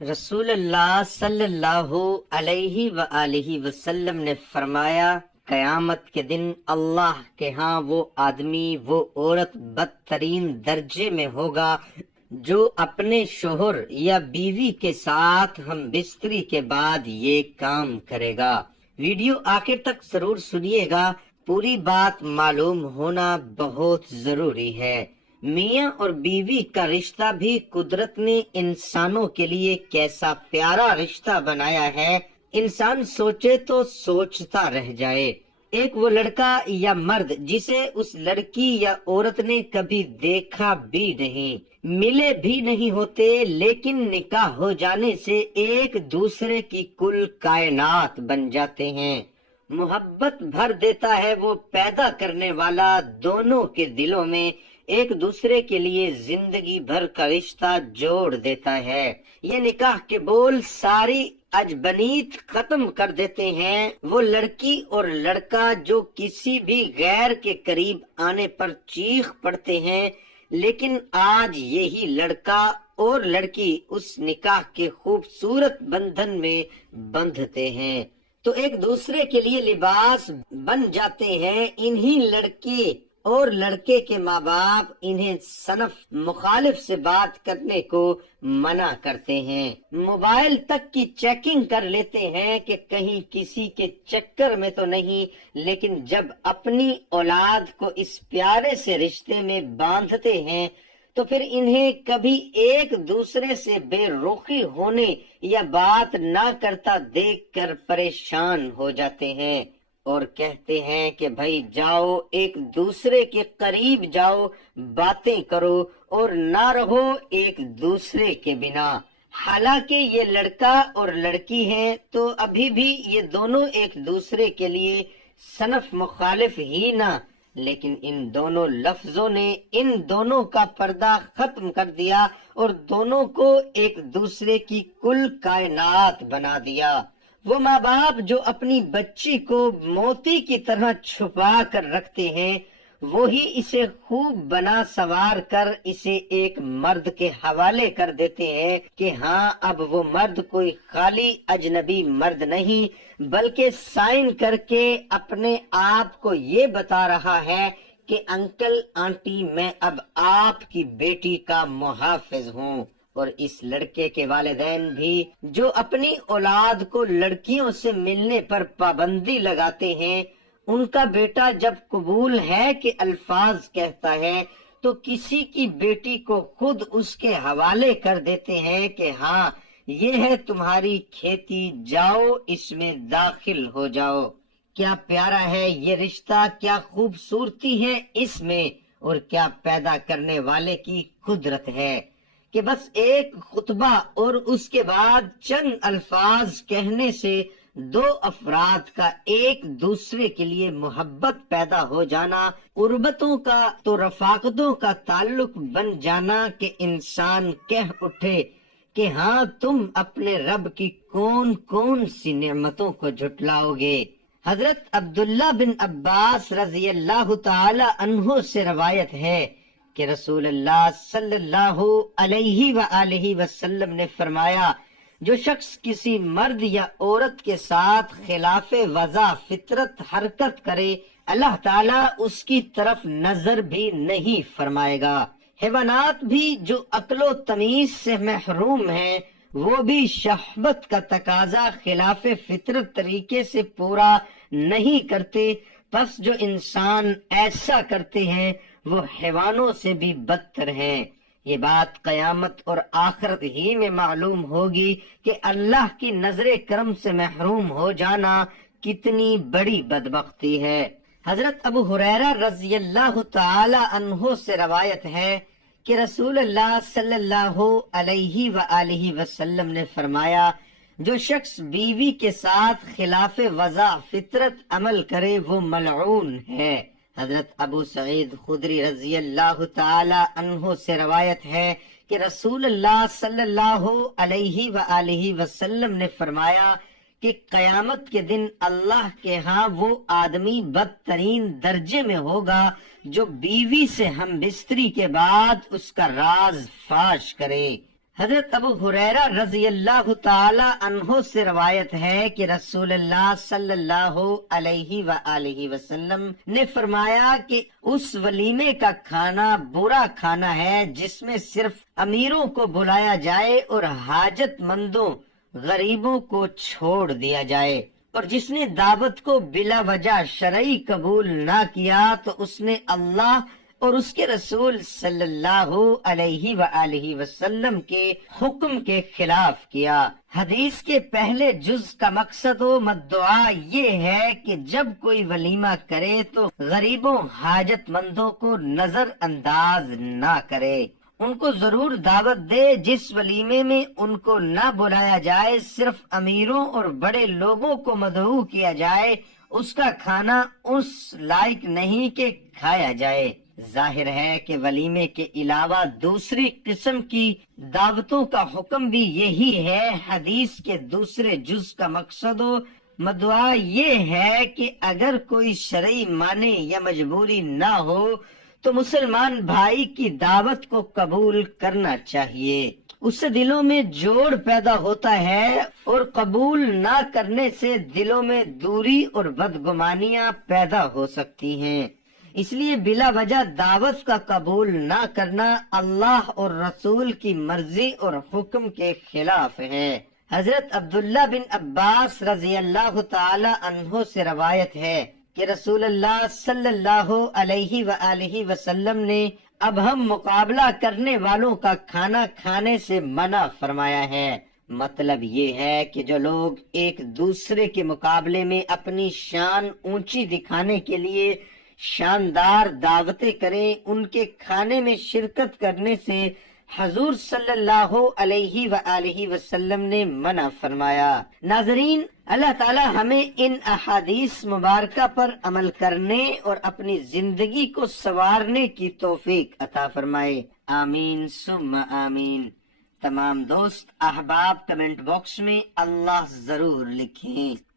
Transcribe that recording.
رسول اللہ صلی اللہ علیہ وآلہ وسلم نے فرمایا، قیامت کے دن اللہ کے ہاں وہ آدمی، وہ عورت بدترین درجے میں ہوگا جو اپنے شوہر یا بیوی کے ساتھ ہم بستری کے بعد یہ کام کرے گا۔ ویڈیو آخر تک ضرور سنیے گا، پوری بات معلوم ہونا بہت ضروری ہے۔ میاں اور بیوی کا رشتہ بھی قدرت نے انسانوں کے لیے کیسا پیارا رشتہ بنایا ہے، انسان سوچے تو سوچتا رہ جائے۔ ایک وہ لڑکا یا مرد جسے اس لڑکی یا عورت نے کبھی دیکھا بھی نہیں، ملے بھی نہیں ہوتے، لیکن نکاح ہو جانے سے ایک دوسرے کی کل کائنات بن جاتے ہیں۔ محبت بھر دیتا ہے وہ پیدا کرنے والا دونوں کے دلوں میں، ایک دوسرے کے لیے زندگی بھر کا رشتہ جوڑ دیتا ہے۔ یہ نکاح کے بول ساری اجبنیت ختم کر دیتے ہیں۔ وہ لڑکی اور لڑکا جو کسی بھی غیر کے قریب آنے پر چیخ پڑتے ہیں، لیکن آج یہی لڑکا اور لڑکی اس نکاح کے خوبصورت بندھن میں بندھتے ہیں تو ایک دوسرے کے لیے لباس بن جاتے ہیں۔ انہی لڑکے اور لڑکے کے ماں باپ انہیں صنف مخالف سے بات کرنے کو منع کرتے ہیں، موبائل تک کی چیکنگ کر لیتے ہیں کہ کہیں کسی کے چکر میں تو نہیں، لیکن جب اپنی اولاد کو اس پیارے سے رشتے میں باندھتے ہیں تو پھر انہیں کبھی ایک دوسرے سے بے رخی ہونے یا بات نہ کرتا دیکھ کر پریشان ہو جاتے ہیں اور کہتے ہیں کہ بھائی جاؤ ایک دوسرے کے قریب جاؤ، باتیں کرو اور نہ رہو ایک دوسرے کے بنا۔ حالانکہ یہ لڑکا اور لڑکی ہیں تو ابھی بھی یہ دونوں ایک دوسرے کے لیے صنف مخالف ہی نہ، لیکن ان دونوں لفظوں نے ان دونوں کا پردہ ختم کر دیا اور دونوں کو ایک دوسرے کی کل کائنات بنا دیا۔ وہ ماں باپ جو اپنی بچی کو موتی کی طرح چھپا کر رکھتے ہیں، وہی اسے خوب بنا سوار کر اسے ایک مرد کے حوالے کر دیتے ہیں کہ ہاں اب وہ مرد کوئی خالی اجنبی مرد نہیں، بلکہ سائن کر کے اپنے آپ کو یہ بتا رہا ہے کہ انکل آنٹی میں اب آپ کی بیٹی کا محافظ ہوں۔ اور اس لڑکے کے والدین بھی جو اپنی اولاد کو لڑکیوں سے ملنے پر پابندی لگاتے ہیں، ان کا بیٹا جب قبول ہے کہ الفاظ کہتا ہے تو کسی کی بیٹی کو خود اس کے حوالے کر دیتے ہیں کہ ہاں یہ ہے تمہاری کھیتی، جاؤ اس میں داخل ہو جاؤ۔ کیا پیارا ہے یہ رشتہ، کیا خوبصورتی ہے اس میں، اور کیا پیدا کرنے والے کی قدرت ہے کہ بس ایک خطبہ اور اس کے بعد چند الفاظ کہنے سے دو افراد کا ایک دوسرے کے لیے محبت پیدا ہو جانا، قربتوں کا تو رفاقتوں کا تعلق بن جانا کہ انسان کہہ اٹھے کہ ہاں تم اپنے رب کی کون کون سی نعمتوں کو جھٹلاؤ گے۔ حضرت عبداللہ بن عباس رضی اللہ تعالی عنہ سے روایت ہے کہ رسول اللہ صلی اللہ علیہ وآلہ وسلم نے فرمایا، جو شخص کسی مرد یا عورت کے ساتھ خلاف وضع فطرت حرکت کرے، اللہ تعالیٰ اس کی طرف نظر بھی نہیں فرمائے گا۔ حیوانات بھی جو عقل و تمیز سے محروم ہیں، وہ بھی شہوت کا تقاضا خلاف فطرت طریقے سے پورا نہیں کرتے، پس جو انسان ایسا کرتے ہیں وہ حیوانوں سے بھی بدتر ہیں۔ یہ بات قیامت اور آخرت ہی میں معلوم ہوگی کہ اللہ کی نظر کرم سے محروم ہو جانا کتنی بڑی بدبختی ہے۔ حضرت ابو ہریرہ رضی اللہ تعالی عنہ سے روایت ہے کہ رسول اللہ صلی اللہ علیہ وآلہ وسلم نے فرمایا، جو شخص بیوی کے ساتھ خلاف وضع فطرت عمل کرے وہ ملعون ہے۔ حضرت ابو سعید خدری رضی اللہ تعالی عنہ سے روایت ہے کہ رسول اللہ صلی اللہ علیہ وآلہ وسلم نے فرمایا کہ قیامت کے دن اللہ کے ہاں وہ آدمی بدترین درجے میں ہوگا جو بیوی سے ہم بستری کے بعد اس کا راز فاش کرے۔ حضرت ابو ہریرہ رضی اللہ تعالی عنہ سے روایت ہے کہ رسول اللہ صلی اللہ علیہ وآلہ وسلم نے فرمایا کہ اس ولیمے کا کھانا برا کھانا ہے جس میں صرف امیروں کو بلایا جائے اور حاجت مندوں غریبوں کو چھوڑ دیا جائے، اور جس نے دعوت کو بلا وجہ شرعی قبول نہ کیا تو اس نے اللہ اور اس کے رسول صلی اللہ علیہ وآلہ وسلم کے حکم کے خلاف کیا۔ حدیث کے پہلے جز کا مقصد و مدعا یہ ہے کہ جب کوئی ولیمہ کرے تو غریبوں حاجت مندوں کو نظر انداز نہ کرے، ان کو ضرور دعوت دے۔ جس ولیمے میں ان کو نہ بلایا جائے، صرف امیروں اور بڑے لوگوں کو مدعو کیا جائے، اس کا کھانا اس لائق نہیں کہ کھایا جائے۔ ظاہر ہے کہ ولیمے کے علاوہ دوسری قسم کی دعوتوں کا حکم بھی یہی ہے۔ حدیث کے دوسرے جز کا مقصد و مدعا یہ ہے کہ اگر کوئی شرعی معنی یا مجبوری نہ ہو تو مسلمان بھائی کی دعوت کو قبول کرنا چاہیے، اس سے دلوں میں جوڑ پیدا ہوتا ہے، اور قبول نہ کرنے سے دلوں میں دوری اور بدگمانیاں پیدا ہو سکتی ہیں۔ اس لیے بلا وجہ دعوت کا قبول نہ کرنا اللہ اور رسول کی مرضی اور حکم کے خلاف ہے۔ حضرت عبداللہ بن عباس رضی اللہ تعالی عنہ سے روایت ہے کہ رسول اللہ صلی اللہ علیہ وآلہ وسلم نے اب ہم مقابلہ کرنے والوں کا کھانا کھانے سے منع فرمایا ہے۔ مطلب یہ ہے کہ جو لوگ ایک دوسرے کے مقابلے میں اپنی شان اونچی دکھانے کے لیے شاندار دعوتیں کریں، ان کے کھانے میں شرکت کرنے سے حضور صلی اللہ علیہ وآلہ وسلم نے منع فرمایا۔ ناظرین، اللہ تعالی ہمیں ان احادیث مبارکہ پر عمل کرنے اور اپنی زندگی کو سنوارنے کی توفیق عطا فرمائے، آمین ثم آمین۔ تمام دوست احباب کمنٹ باکس میں اللہ ضرور لکھیں۔